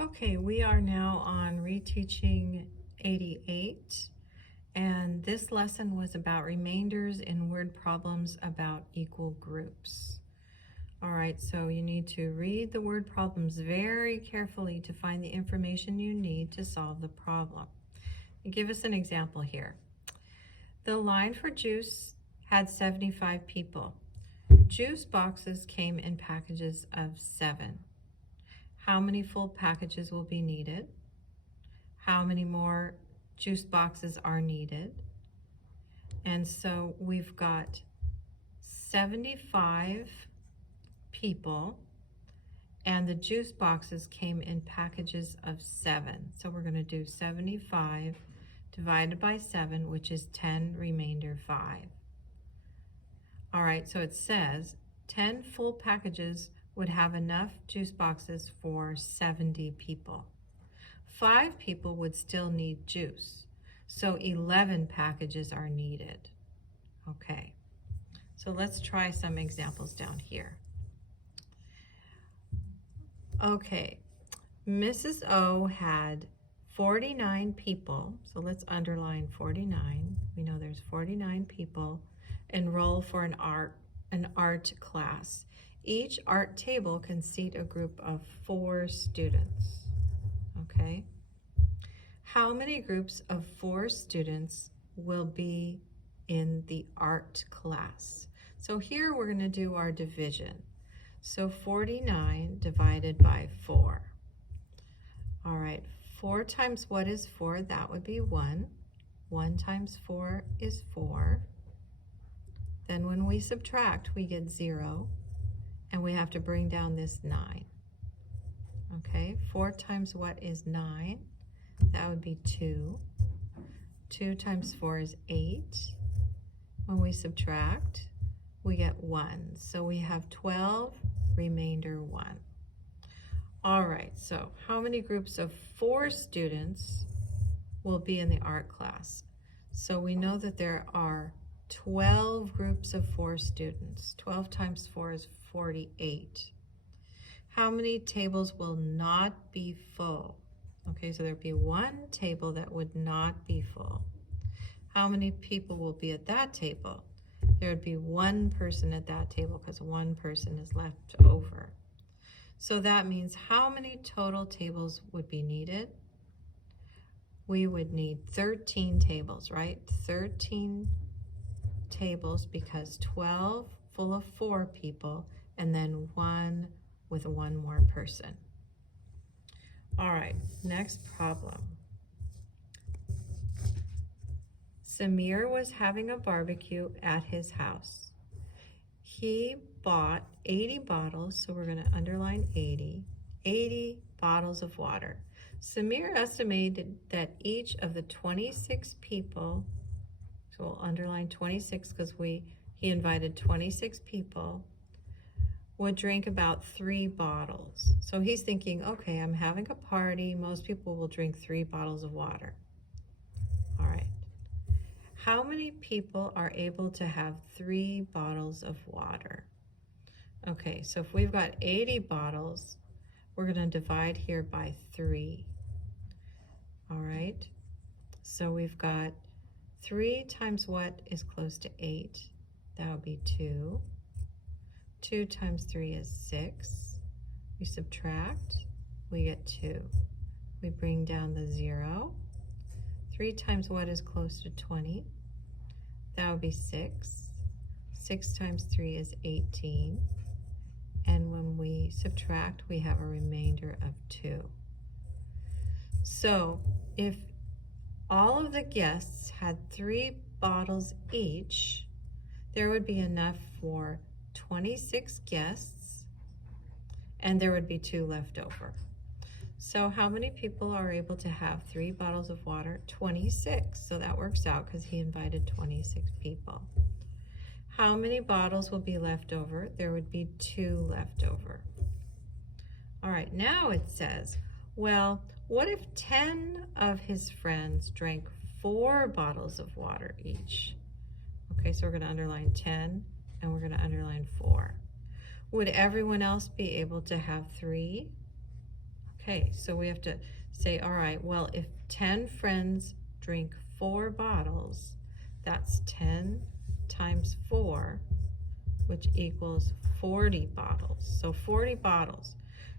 Okay, we are now on Reteaching 88, and this lesson was about remainders in word problems about equal groups. All right, so you need to read the word problems very carefully to find the information you need to solve the problem. Give us an example here. The line for juice had 75 people. Juice boxes came in packages of 7. How many full packages will be needed? How many more juice boxes are needed? And so we've got 75 people, and the juice boxes came in packages of 7. So we're going to do 75 divided by 7, which is 10 remainder 5. All right, so it says 10 full packages would have enough juice boxes for 70 people. 5 people would still need juice, so 11 packages are needed. Okay, so let's try some examples down here. Okay, Mrs. O had 49 people, so let's underline 49. We know there's 49 people enroll for an art class. Each art table can seat a group of 4 students. Okay. How many groups of 4 students will be in the art class? So here we're going to do our division. So 49 divided by 4. All right, 4 times what is 4? That would be 1. 1 times 4 is 4. Then when we subtract, we get 0. And we have to bring down this 9. Okay, 4 times what is 9? That would be 2. 2 times 4 is 8. When we subtract, we get 1. So we have 12, remainder 1. All right, so how many groups of 4 students will be in the art class? So we know that there are 12 groups of 4 students. 12 times 4 is 48. How many tables will not be full? Okay, so there'd be 1 table that would not be full. How many people will be at that table? There would be 1 person at that table because 1 person is left over. So that means how many total tables would be needed? We would need 13 tables, right? 13 tables because 12 full of 4 people and then 1 with 1 more person. All right, next problem. Samir was having a barbecue at his house. He bought 80 bottles, so we're going to underline 80 bottles of water. Samir estimated that each of the 26 people, so we'll underline 26 because he invited 26 people, would drink about 3 bottles. So he's thinking, okay, I'm having a party. Most people will drink 3 bottles of water. All right. How many people are able to have 3 bottles of water? Okay, so if we've got 80 bottles, we're going to divide here by 3. All right. So we've got 3 times what is close to 8? That would be 2. 2 times 3 is 6. We subtract, we get 2. We bring down the 0. 3 times what is close to 20? That would be 6. 6 times 3 is 18. And when we subtract, we have a remainder of 2. So if all of the guests had 3 bottles each, there would be enough for 26 guests, and there would be 2 left over. So how many people are able to have 3 bottles of water? 26. So that works out because he invited 26 people. How many bottles will be left over? There would be 2 left over. All right, now it says, well, what if 10 of his friends drank 4 bottles of water each? Okay, so we're going to underline 10 and we're going to underline 4. Would everyone else be able to have 3? Okay, so we have to say, all right, well, if 10 friends drink 4 bottles, that's 10 times 4, which equals 40 bottles. So 40 bottles.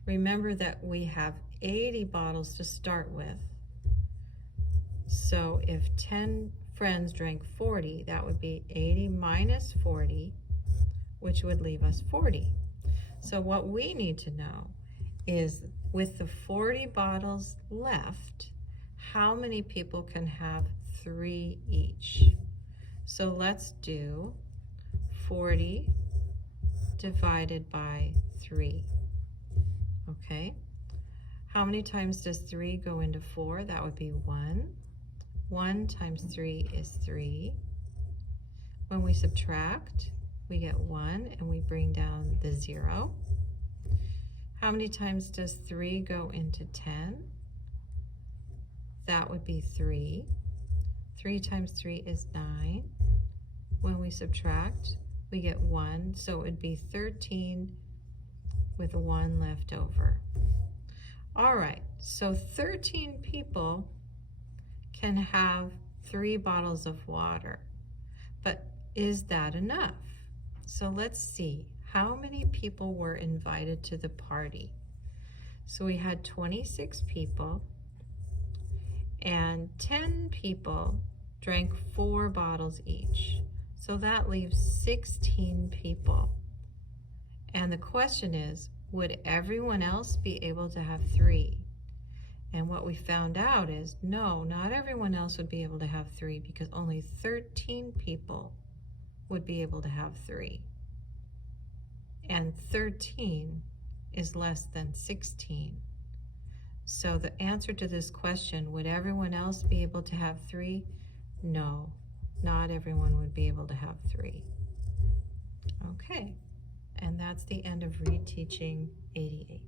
Remember that we have 80 bottles to start with. So if 10 friends drank 40, that would be 80 minus 40, which would leave us 40. So what we need to know is, with the 40 bottles left, how many people can have 3 each? So let's do 40 divided by 3. Okay. How many times does 3 go into 4? That would be 1. 1 times 3 is 3. When we subtract, we get 1 and we bring down the 0. How many times does 3 go into 10? That would be 3. 3 times 3 is 9. When we subtract, we get 1, so it would be 13 with 1 left over. All right, so 13 people can have 3 bottles of water, but is that enough? So let's see, how many people were invited to the party? So we had 26 people, and 10 people drank 4 bottles each. So that leaves 16 people. And the question is, would everyone else be able to have 3? And what we found out is, no, not everyone else would be able to have 3, because only 13 people would be able to have 3. And 13 is less than 16. So the answer to this question, would everyone else be able to have 3? No, not everyone would be able to have 3. Okay, and that's the end of reteaching 88.